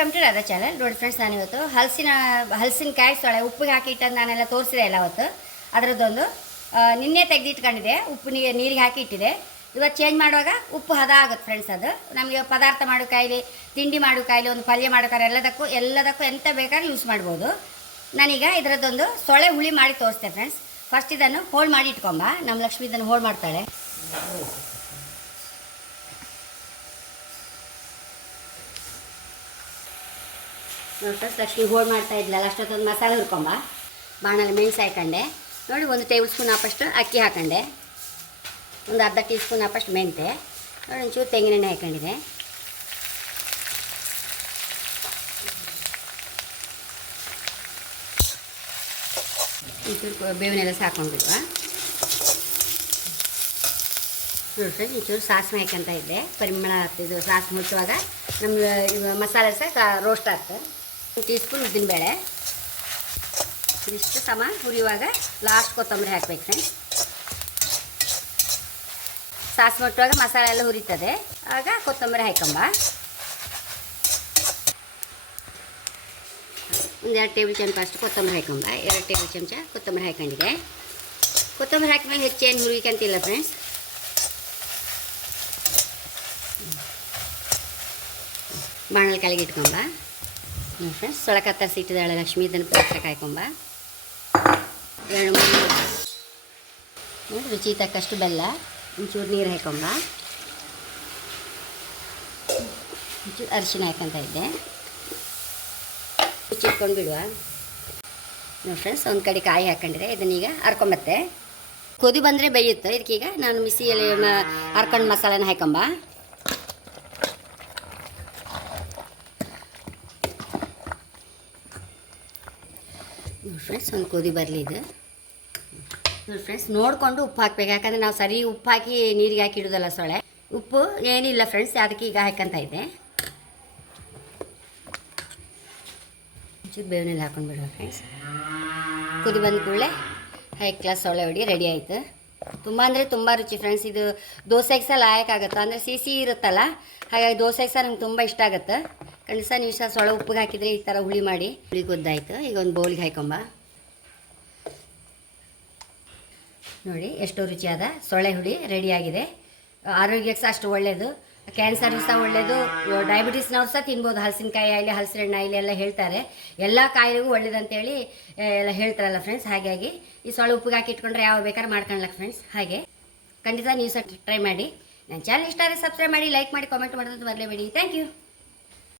Welcome to Radha channel ನೋಡಿ friends ನಾನಿವತ್ತು ಹಲಸಿನ ಹಲಸಿನಕಾಯಿ ಸೊಳೆ ಉಪ್ಪಿಗೆ ಹಾಕಿ ಇಟ್ಟದ್ದು ನಾನೆಲ್ಲ ತೋರಿಸಿದೆ ಎಲ್ಲ ಅವತ್ತು. ಅದರದ್ದೊಂದು ನಿನ್ನೆ ತೆಗೆದಿಟ್ಕೊಂಡಿದೆ. ಉಪ್ಪು ನೀರಿಗೆ ಹಾಕಿ ಇಟ್ಟಿದೆ. ಇವತ್ತು ಚೇಂಜ್ ಮಾಡುವಾಗ ಉಪ್ಪು ಹದ ಆಗುತ್ತೆ ಫ್ರೆಂಡ್ಸ್ ಅದು. ನಮಗೆ ಪದಾರ್ಥ ಮಾಡೋ ಕಾಯಿಲೆ, ತಿಂಡಿ ಮಾಡೋ ಕಾಯಿಲೆ, ಒಂದು ಪಲ್ಯ ಮಾಡೋಕ್ಕಾರೆ ಎಲ್ಲದಕ್ಕೂ ಎಲ್ಲದಕ್ಕೂ ಎಂತ ಬೇಕಾದ್ರೂ ಯೂಸ್ ಮಾಡ್ಬೋದು. ನಾನೀಗ ಇದರದ್ದೊಂದು ಸೊಳೆ ಹುಳಿ ಮಾಡಿ ತೋರಿಸ್ತೆ ಫ್ರೆಂಡ್ಸ್ ಫಸ್ಟ್ ಇದನ್ನು ಹೋಲ್ಡ್ ಮಾಡಿ ಇಟ್ಕೊಂಬ. ನಮ್ಮ ಲಕ್ಷ್ಮಿ ಇದನ್ನು ಹೋಲ್ಡ್ ಮಾಡ್ತಾಳೆ. ಫಸ್ಟ್ ಲಕ್ಷ್ಮಿ ಹೋಳ್ ಮಾಡ್ತಾ ಇದ್ಲಲ್ಲ ಅಷ್ಟೊತ್ತೊಂದು ಮಸಾಲೆ ಹುರ್ಕೊಂಬ. ಬಾಣಲ್ಲಿ ಮೆಣಸು ಹಾಕೊಂಡೆ. ನೋಡಿ ಒಂದು ಟೇಬಲ್ ಸ್ಪೂನ್ ಹಾಕಷ್ಟು ಅಕ್ಕಿ ಹಾಕೊಂಡೆ. ಒಂದು ಅರ್ಧ ಟೀ ಸ್ಪೂನ್ ಹಾಕಷ್ಟು ಮೆಂತೆ ನೋಡಿ ಒಂಚೂರು ತೆಂಗಿನೆಣ್ಣೆ ಹಾಕೊಂಡಿದೆ ಒಂಚೂರು ಬೇವಿನೆಲ್ಲ ಸಾಕೊಂಡ್ಬಿಟ್ವಾ ನೋಡಿ ಫ್ರೆಂಡ್ಸ್ ಒಂಚೂರು ಸಾಸಿವೆ ಹಾಕಂತ ಇದ್ದೆ. ಪರಿಮಳ ಆಗ್ತಿದ್ದು ಸಾಸಿವೆ ಮುಚ್ಚುವಾಗ ನಮ್ಮ ಮಸಾಲೆ ಸಹ ರೋಸ್ಟ್ ಆಗ್ತದೆ. ಟೀ ಸ್ಪೂನ್ ಉದ್ದಿನಬೇಳೆ ಇದಿಷ್ಟು ಸಮ ಹುರಿಯುವಾಗ ಲಾಸ್ಟ್ ಕೊತ್ತಂಬರಿ ಹಾಕ್ಬೇಕು ಫ್ರೆಂಡ್ಸ್. ಸಾಸ್ ಮುಟ್ಟುವಾಗ ಮಸಾಲೆ ಎಲ್ಲ ಹುರಿತದೆ. ಆಗ ಕೊತ್ತಂಬರಿ ಹಾಕೊಂಬ. ಒಂದೆರಡು ಟೇಬಲ್ ಚಮಚ ಅಷ್ಟು ಕೊತ್ತಂಬರಿ ಹಾಕೊಂಬ. ಎರಡು ಟೇಬಲ್ ಚಮಚ ಕೊತ್ತಂಬರಿ ಹಾಕೊಂಡಿದೆ ಕೊತ್ತಂಬರಿ ಹಾಕಿದ್ಮೇಲೆ ಹೆಚ್ಚೇನು ಹುರಿಕಂತಿಲ್ಲ ಫ್ರೆಂಡ್ಸ್. ಬಾಣಲ್ ಕೆಳಗೆ ಇಟ್ಕೊಂಬ. ನೋಡಿ ಫ್ರೆಂಡ್ಸ್ ಸೊಳ ಕತ್ತರಿಸಿ ಇಟ್ಟಿದ್ದಾಳೆ ಲಕ್ಷ್ಮಿ ಇದನ್ನು ಪಾತ್ರೆ ಕಾಯ್ಕೊಂಬ ಎರಡು ಮೂರು ನೋಡಿ ರುಚಿ ತಕ್ಕಷ್ಟು ಬೆಲ್ಲ, ಒಂಚೂರು ನೀರು ಹಾಕೊಂಬ ಒಂಚೂರು ಅರಿಶಿನ ಹಾಕೊಂತ ಇದ್ದೆ. ರುಚಿಟ್ಕೊಂಡು ಬಿಡುವ. ನೋಡಿ ಫ್ರೆಂಡ್ಸ್ ಒಂದು ಕಡೆ ಕಾಯಿ ಹಾಕೊಂಡಿದೆ ಇದನ್ನೀಗ ಹರ್ಕೊಂಬತ್ತೆ ಕೊದಿ ಬಂದರೆ ಬೇಯುತ್ತೆ. ಇದಕ್ಕೀಗ ನಾನು ಮಿಸಿಯಲ್ಲಿ ಹರ್ಕೊಂಡು ಮಸಾಲೆನ ಹಾಕೊಂಬ ನೋಡಿ ಫ್ರೆಂಡ್ಸ್ ಒಂದು ಕುದಿ ಬರಲಿ ಇದು ನೋಡಿ ಫ್ರೆಂಡ್ಸ್ ನೋಡಿಕೊಂಡು ಉಪ್ಪು ಹಾಕ್ಬೇಕು. ಯಾಕಂದರೆ ನಾವು ಸರಿ ಉಪ್ಪು ಹಾಕಿ ನೀರಿಗೆ ಹಾಕಿ ಇಡೋದಲ್ಲ ಸೊಳೆ ಉಪ್ಪು ಏನಿಲ್ಲ ಫ್ರೆಂಡ್ಸ್ ಅದಕ್ಕೆ ಈಗ ಹಾಕಂತ ಇದೆ ಬೇವಿನಲ್ಲಿ ಹಾಕೊಂಡು ಬಿಡುವ ಫ್ರೆಂಡ್ಸ್ ಕುದಿ ಬಂದ ಕೂಡಲೇ ಹೈ ಕ್ಲಾಸ್ ಸೊಳ್ಳೆ ಹೊಡಿ ರೆಡಿ ಆಯಿತು. ತುಂಬ ಅಂದರೆ ತುಂಬ ರುಚಿ ಫ್ರೆಂಡ್ಸ್ ಇದು ದೋಸೆಗೆ ಸಹ ಲಾಯಕ್ಕಾಗುತ್ತೆ? ಅಂದರೆ ಸಿಹಿ ಇರುತ್ತಲ್ಲ? ಹಾಗಾಗಿ ದೋಸೆಗೆ ಸಹ ನಂಗೆ ತುಂಬ ಇಷ್ಟ ಆಗುತ್ತೆ. ಖಂಡಿತ ನಿಮಿಷ ಸೊಳ ಉಪ್ಪಿಗೆ ಹಾಕಿದರೆ ಈ ಥರ ಹುಳಿ ಮಾಡಿ ಹುಳಿ ಗೊದ್ದಾಯಿತು. ಈಗ ಒಂದು ಬೌಲಿಗೆ ಹಾಕೊಂಬ ನೋಡಿ, ಎಷ್ಟೋ ರುಚಿಯಾದ ಸೊಳ್ಳೆ ಹುಳಿ ರೆಡಿಯಾಗಿದೆ ಆರೋಗ್ಯಕ್ಕೆ ಸಹ ಅಷ್ಟು ಒಳ್ಳೆಯದು ಕ್ಯಾನ್ಸರ್ಗೂ ಸಹ ಒಳ್ಳೆಯದು ಡಯಾಬಿಟೀಸ್ನವ್ರು ಸಹ ತಿನ್ಬೋದು. ಹಲಸಿನಕಾಯಿ ಆಗಲಿ ಹಲಸಿನ ಹಣ್ಣು ಆಗಲಿ ಎಲ್ಲ ಹೇಳ್ತಾರೆ. ಎಲ್ಲ ಕಾಯಿಲೆಗೂ ಒಳ್ಳೇದಂತೇಳಿ ಎಲ್ಲ ಹೇಳ್ತಾರಲ್ಲ ಫ್ರೆಂಡ್ಸ್ ಹಾಗಾಗಿ ಈ ಸೊಳ್ಳೆ ಉಪ್ಪಿಗೆ ಹಾಕಿ ಇಟ್ಕೊಂಡ್ರೆ ಯಾವ ಬೇಕಾದ್ರೆ ಮಾಡ್ಕೊಳ್ಳಲ್ಲ ಫ್ರೆಂಡ್ಸ್ ಹಾಗೆ. ಖಂಡಿತ ನೀವು ಸಹ ಟ್ರೈ ಮಾಡಿ. ನನ್ನ ಚಾನಲ್ ಇಷ್ಟ ಆದರೆ ಸಬ್ಸ್ಕ್ರೈಬ್ ಮಾಡಿ ಲೈಕ್ ಮಾಡಿ ಕಾಮೆಂಟ್ ಮಾಡೋದು ಬರಲೇಬೇಡಿ ಥ್ಯಾಂಕ್ ಯು